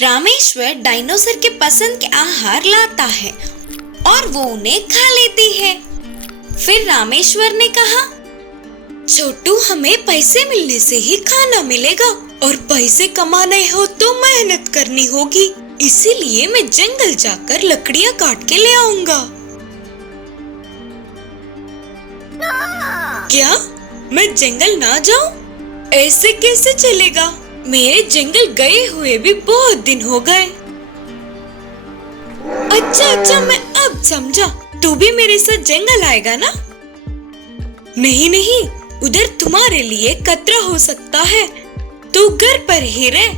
Rameshwar dinosaur के पसंद के आहार लाता है और वो उन्हें खा लेती है। फिर रामेश्वर ने कहा, छोटू, हमें पैसे मिलने से ही खाना मिलेगा और पैसे कमाने हो तो मेहनत करनी होगी, इसीलिए मैं जंगल जाकर लकड़ियाँ काट के ले आऊंगा। क्या मैं जंगल ना जाऊं? ऐसे कैसे चलेगा? मेरे जंगल गए हुए भी बहुत दिन हो गए। अच्छा, मैं अब समझा, तू भी मेरे साथ जंगल आएगा ना? नहीं, उधर तुम्हारे लिए खतरा हो सकता है, तू घर पर ही रह।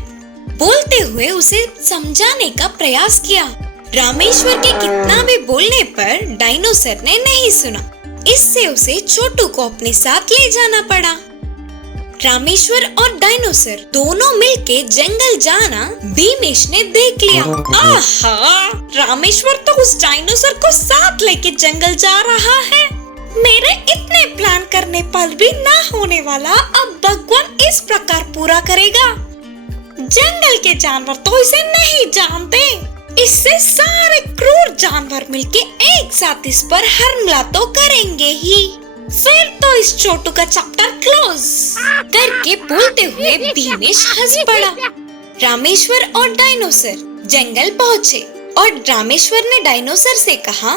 बोलते हुए उसे समझाने का प्रयास किया। रामेश्वर के कितना भी बोलने पर डायनासोर ने नहीं सुना। इससे उसे छोटू को अपने साथ ले जाना पड़ा। रामेश्वर और डायनासोर दोनों मिलके जंगल जाना भीमेश ने देख लिया। आहा, रामेश्वर तो उस डायनासोर को साथ लेके जंगल जा रहा है। मेरे इतने प्लान करने पर भी ना होने वाला अब भगवान इस प्रकार पूरा करेगा। जंगल के जानवर तो इसे नहीं जानते, इससे सारे क्रूर जानवर मिलके एक साथ इस पर हमला तो करेंगे ही। फिर तो इस छोटू का चैप्टर क्लोज करके बोलते हुए भीमेश हंस पड़ा। रामेश्वर और डायनासोर जंगल पहुँचे और रामेश्वर ने डायनासोर से कहा,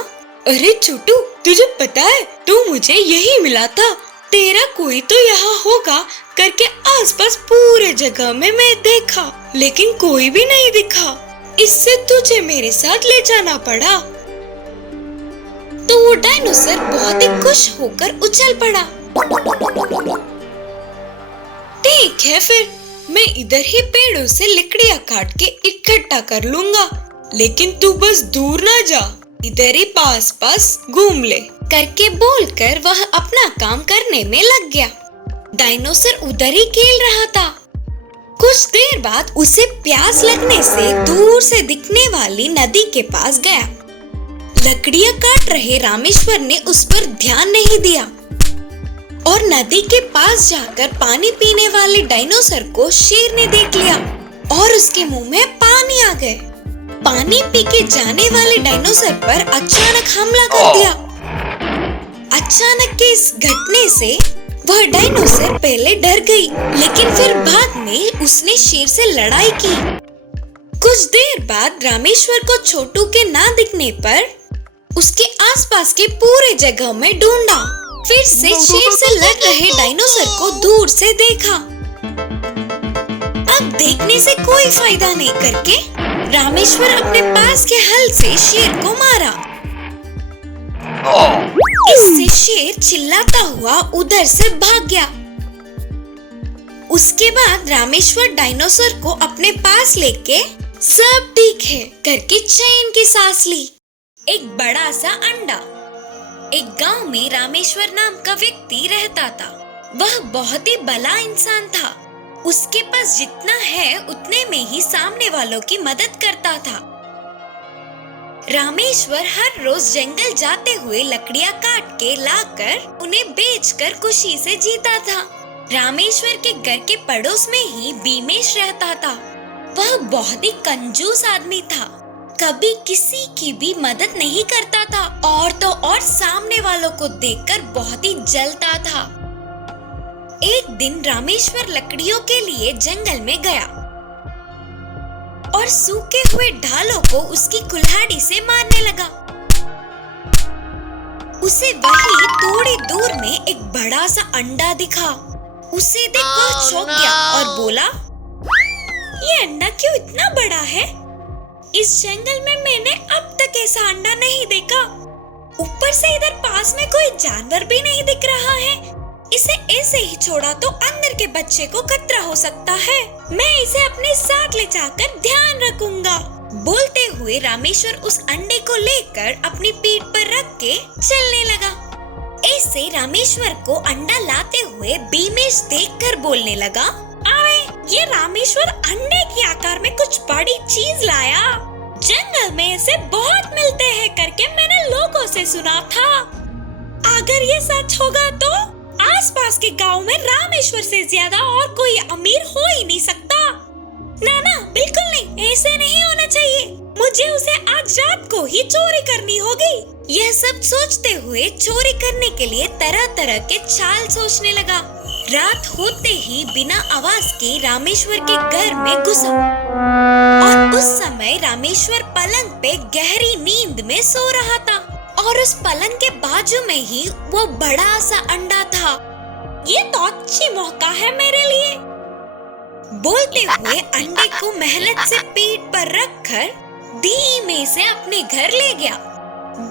अरे छोटू, तुझे पता है तू मुझे यही मिला था, तेरा कोई तो यहाँ होगा करके आसपास पूरे जगह में मैं देखा, लेकिन कोई भी नहीं दिखा, इससे तुझे मेरे साथ ले जाना पड़ा। तो वो डायनासोर बहुत ही खुश होकर उछल पड़ा। ठीक है, फिर मैं इधर ही पेड़ों से लकड़ियाँ काट के इकट्ठा कर लूंगा, लेकिन तू बस दूर ना जा, इधर ही पास घूम ले करके बोलकर वह अपना काम करने में लग गया। डायनासोर उधर ही खेल रहा था। कुछ देर बाद उसे प्यास लगने से दूर से दिखने वाली नदी के पास गया। लकड़ियाँ काट रहे रामेश्वर ने उस पर ध्यान नहीं दिया और नदी के पास जाकर पानी पीने वाले डायनासोर को शेर ने देख लिया और उसके मुंह में पानी आ गए। पानी पी के जाने वाले डायनासोर पर अचानक हमला कर दिया। अचानक के इस घटने से वह डायनासोर पहले डर गई, लेकिन फिर बाद में उसने शेर से लड़ाई की। कुछ देर बाद रामेश्वर को छोटू के ना दिखने पर उसके आसपास के पूरे जगह में ढूंढा। फिर से शेर से लड़ रहे डायनासोर को दूर से देखा। अब देखने से कोई फायदा नहीं करके रामेश्वर अपने पास के हल से शेर को मारा। इससे शेर चिल्लाता हुआ उधर से भाग गया। उसके बाद रामेश्वर डायनासोर को अपने पास लेके सब ठीक है करके चैन की सांस ली। एक बड़ा सा अंडा। एक गांव में रामेश्वर नाम का व्यक्ति रहता था। वह बहुत ही भला इंसान था। उसके पास जितना है उतने में ही सामने वालों की मदद करता था। रामेश्वर हर रोज जंगल जाते हुए लकड़ियाँ काट के लाकर उन्हें बेचकर खुशी से जीता था। रामेश्वर के घर के पड़ोस में ही भीमेश रहता था। वह बहुत ही कंजूस आदमी था, कभी किसी की भी मदद नहीं करता था और तो और सामने वालों को देखकर बहुत ही जलता था। एक दिन रामेश्वर लकड़ियों के लिए जंगल में गया और सूखे हुए ढालों को उसकी कुल्हाड़ी से मारने लगा। उसे वहीं थोड़ी दूर में एक बड़ा सा अंडा दिखा। उसे देख वह चौंक गया और बोला, ये अंडा क्यों इतना बड़ा है? इस जंगल में मैंने अब तक ऐसा अंडा नहीं देखा। ऊपर से इधर पास में कोई जानवर भी नहीं दिख रहा है। इसे ऐसे ही छोड़ा तो अंदर के बच्चे को खतरा हो सकता है। मैं इसे अपने साथ ले जाकर ध्यान रखूंगा। बोलते हुए रामेश्वर उस अंडे को लेकर अपनी पीठ पर रख के चलने लगा। ऐसे रामेश्वर को अंडा लाते हुए भीमेश देखकर बोलने लगा, अरे ये रामेश्वर अंडे के आकार में कुछ बड़ी चीज लाया। जंगल में इसे बहुत मिलते हैं करके मैंने लोगों से सुना था। अगर ये सच होगा तो आसपास के गांव में रामेश्वर से ज्यादा और कोई अमीर हो ही नहीं सकता। ना बिल्कुल नहीं, ऐसे नहीं आज रात को ही चोरी करनी होगी। यह सब सोचते हुए चोरी करने के लिए तरह तरह के चाल सोचने लगा। रात होते ही बिना आवाज के रामेश्वर के घर में घुसा और उस समय रामेश्वर पलंग पे गहरी नींद में सो रहा था और उस पलंग के बाजू में ही वो बड़ा सा अंडा था। ये तो अच्छी मौका है मेरे लिए, बोलते हुए अंडे को मेहनत से पीठ पर रखकर धीमे से अपने घर ले गया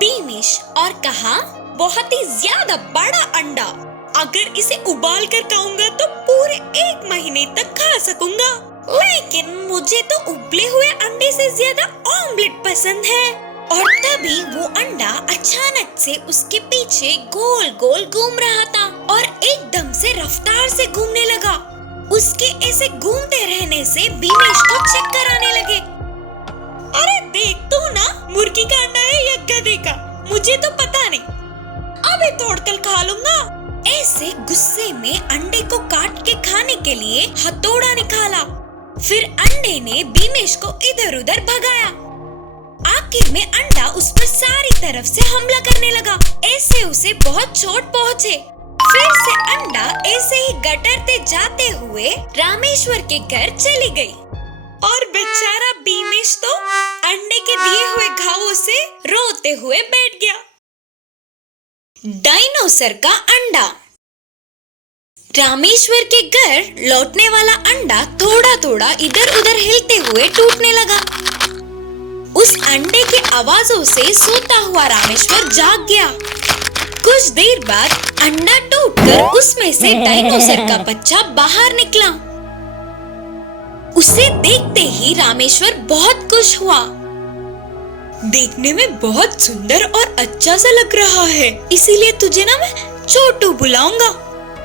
भीमेश और कहा, बहुत ही ज्यादा बड़ा अंडा, अगर इसे उबाल कर खाऊंगा तो पूरे 1 महीने तक खा सकूंगा। लेकिन मुझे तो उबले हुए अंडे से ज्यादा ऑमलेट पसंद है। और तभी वो अंडा अचानक से उसके पीछे गोल गोल घूम रहा था और एकदम से रफ्तार से घूमने लगा। उसके ऐसे घूमते रहने से भीमेश को चक्कर आने लगे। अरे देख तू ना, मुर्गी का अंडा है या गधे का, मुझे तो पता नहीं, अबे तोड़कर खा लूंगा। ऐसे गुस्से में अंडे को काट के खाने के लिए हथौड़ा निकाला। फिर अंडे ने भीमेश को इधर उधर भगाया। आखिर में अंडा उस पर सारी तरफ से हमला करने लगा। ऐसे उसे बहुत चोट पहुँचे। फिर से अंडा ऐसे ही गटरते जाते हुए रामेश्वर के घर चली गई और बेचारा भीमेश तो अंडे के दिए हुए घावों से रोते हुए बैठ गया। डायनोसर का अंडा। रामेश्वर के घर लौटने वाला अंडा थोड़ा थोड़ा इधर उधर हिलते हुए टूटने लगा। उस अंडे की आवाजों से सोता हुआ रामेश्वर जाग गया। कुछ देर बाद अंडा टूटकर उसमें से डायनोसर का बच्चा बाहर निकला। उसे देखते ही रामेश्वर बहुत खुश हुआ। देखने में बहुत सुंदर और अच्छा सा लग रहा है, इसीलिए तुझे ना मैं छोटू बुलाऊंगा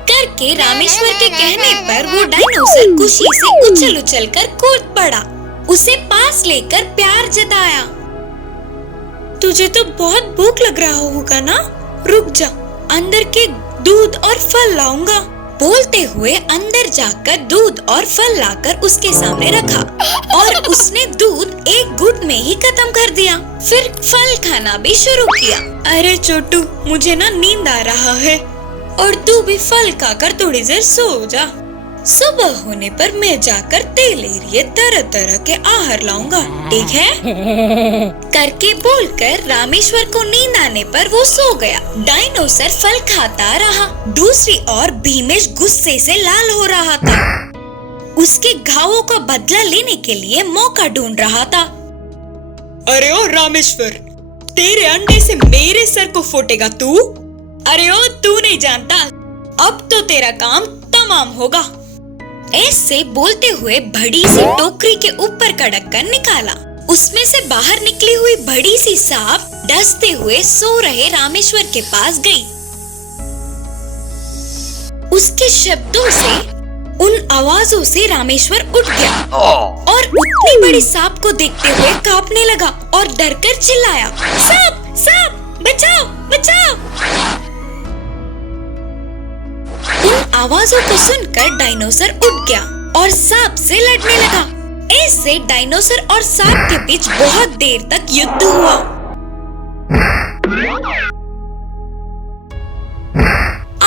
करके रामेश्वर के कहने पर वो डायनोसर खुशी से उछल उछल कर कूद पड़ा। उसे पास लेकर प्यार जताया। तुझे तो बहुत भूख लग रहा होगा ना, रुक जा, अंदर के दूध और फल लाऊंगा। बोलते हुए अंदर जाकर दूध और फल लाकर उसके सामने रखा और उसने दूध एक घूंट में ही खत्म कर दिया। फिर फल खाना भी शुरू किया। अरे छोटू, मुझे ना नींद आ रहा है और तू भी फल खाकर थोड़ी देर सो जा। सुबह होने पर मैं जाकर तेरे लिए तरह तरह के आहार लाऊंगा, ठीक है? करके बोलकर रामेश्वर को नींद आने पर वो सो गया। डायनोसर फल खाता रहा। दूसरी ओर भीमेश गुस्से से लाल हो रहा था। उसके घावों का बदला लेने के लिए मौका ढूंढ रहा था। अरे ओ रामेश्वर, तेरे अंडे से मेरे सर को फोटेगा तू? अरे ओ, तू नहीं जानता, अब तो तेरा काम तमाम होगा। ऐसे बोलते हुए बड़ी सी टोकरी के ऊपर का ढक्कन निकाला। उसमें से बाहर निकली हुई बड़ी सी सांप डसते हुए सो रहे रामेश्वर के पास गई। उसके शब्दों से, उन आवाजों से रामेश्वर उठ गया और उतनी बड़ी सांप को देखते हुए कांपने लगा और डरकर चिल्लाया, सांप, सांप, बचाओ, बचाओ। उन आवाजों को सुनकर डायनोसर उठ गया और सांप से लड़ने लगा। ऐसे डायनोसर और सांप के बीच बहुत देर तक युद्ध हुआ।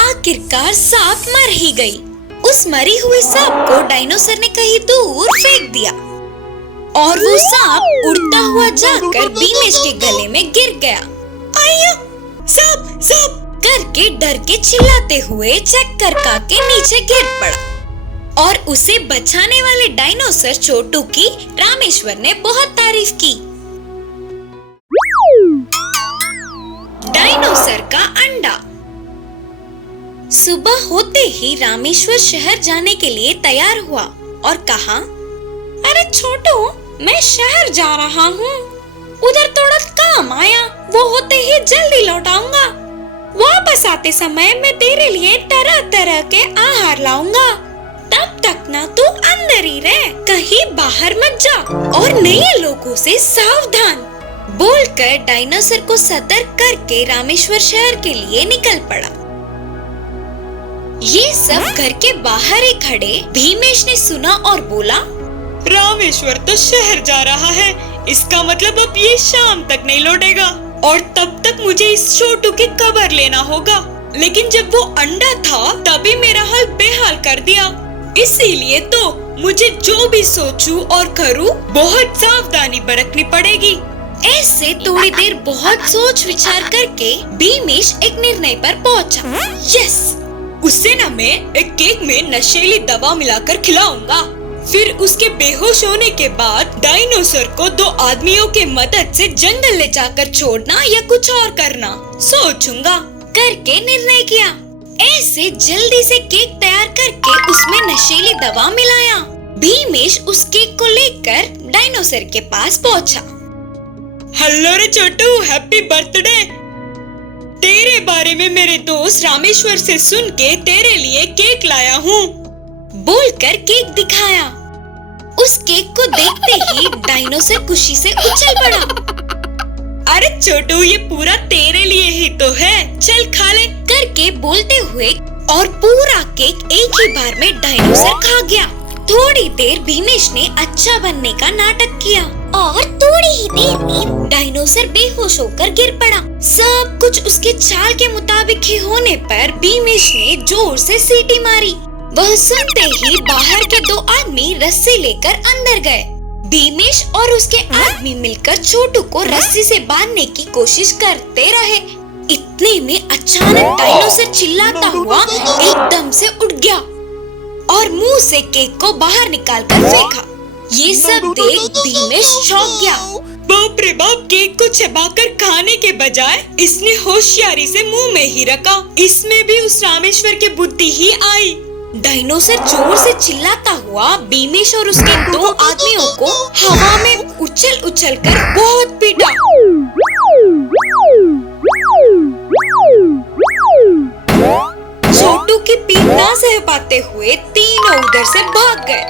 आखिरकार सांप मर ही गई। उस मरी हुई सांप को डायनोसर ने कहीं दूर फेंक दिया और वो सांप उड़ता हुआ जाकर भीमेश के गले में गिर गया। आया, सांप, सांप करके डर के चिल्लाते हुए चक्कर खा के नीचे गिर पड़ा और उसे बचाने वाले डायनोसर छोटू की रामेश्वर ने बहुत तारीफ की। डायनोसर का अंडा। सुबह होते ही रामेश्वर शहर जाने के लिए तैयार हुआ और कहा, अरे छोटू, मैं शहर जा रहा हूँ, उधर थोड़ा काम आया, वो होते ही जल्दी लौट आऊंगा। वापस आते समय मैं तेरे लिए तरह तरह के आहार लाऊंगा। तब तक ना तू अंदर ही रह, कहीं बाहर मत जा और नए लोगों से सावधान। बोलकर डायनोसर को सतर्क करके रामेश्वर शहर के लिए निकल पड़ा। ये सब घर के बाहर ही खड़े भीमेश ने सुना और बोला, रामेश्वर तो शहर जा रहा है, इसका मतलब अब ये शाम तक नहीं लौटेगा और तब तक मुझे इस छोटू की खबर लेना होगा। लेकिन जब वो अंडा था तभी मेरा हाल बेहाल कर दिया, इसीलिए तो मुझे जो भी सोचूं और करूं बहुत सावधानी बरतनी पड़ेगी। ऐसे थोड़ी देर बहुत सोच विचार करके भीमेश एक निर्णय पर पहुंचा। यस, उससे ना मैं एक केक में नशीली दवा मिलाकर खिलाऊंगा, फिर उसके बेहोश होने के बाद डायनासोर को 2 आदमियों के मदद से जंगल ले जाकर छोड़ना या कुछ और करना सोचूंगा करके निर्णय किया। ऐसे जल्दी से केक तैयार करके उसमें नशीली दवा मिलाया। भीमेश उस केक को लेकर डायनासोर के पास पहुंचा। हेलो रे छोटू, हैप्पी बर्थडे। तेरे बारे में मेरे दोस्त रामेश्वर से सुन के तेरे लिए केक लाया हूँ, बोलकर केक दिखाया। उस केक को देखते ही डायनासोर खुशी से उछल पड़ा। अरे छोटू, ये पूरा तेरे लिए ही तो है, चल खा ले करके बोलते हुए और पूरा केक एक ही बार में डायनासोर खा गया। थोड़ी देर भीमेश ने अच्छा बनने का नाटक किया और थोड़ी ही देर में डायनासोर बेहोश होकर गिर पड़ा। सब कुछ उसके चाल के मुताबिक ही होने पर भीमेश ने जोर से सीटी मारी। वह सुनते ही बाहर के 2 आदमी रस्सी लेकर अंदर गए। भीमेश और उसके आदमी मिलकर छोटू को रस्सी से बांधने की कोशिश करते रहे। इतने में अचानक डायनासोर चिल्लाता हुआ एकदम से उठ गया और मुंह से केक को बाहर निकालकर फेंका। ये सब देख भीमेश चौंक गया। बाप रे बाप, केक को चबाकर खाने के बजाय इसने होशियारी से मुंह में ही रखा। इसमें भी उस रामेश्वर की बुद्धि ही आई। डायनासोर जोर से चिल्लाता हुआ भीमेश और उसके 2 आदमियों को हवा में उछल उछल कर बहुत पीटा। छोटू की पीठ ना सह पाते हुए तीनों उधर से भाग गए।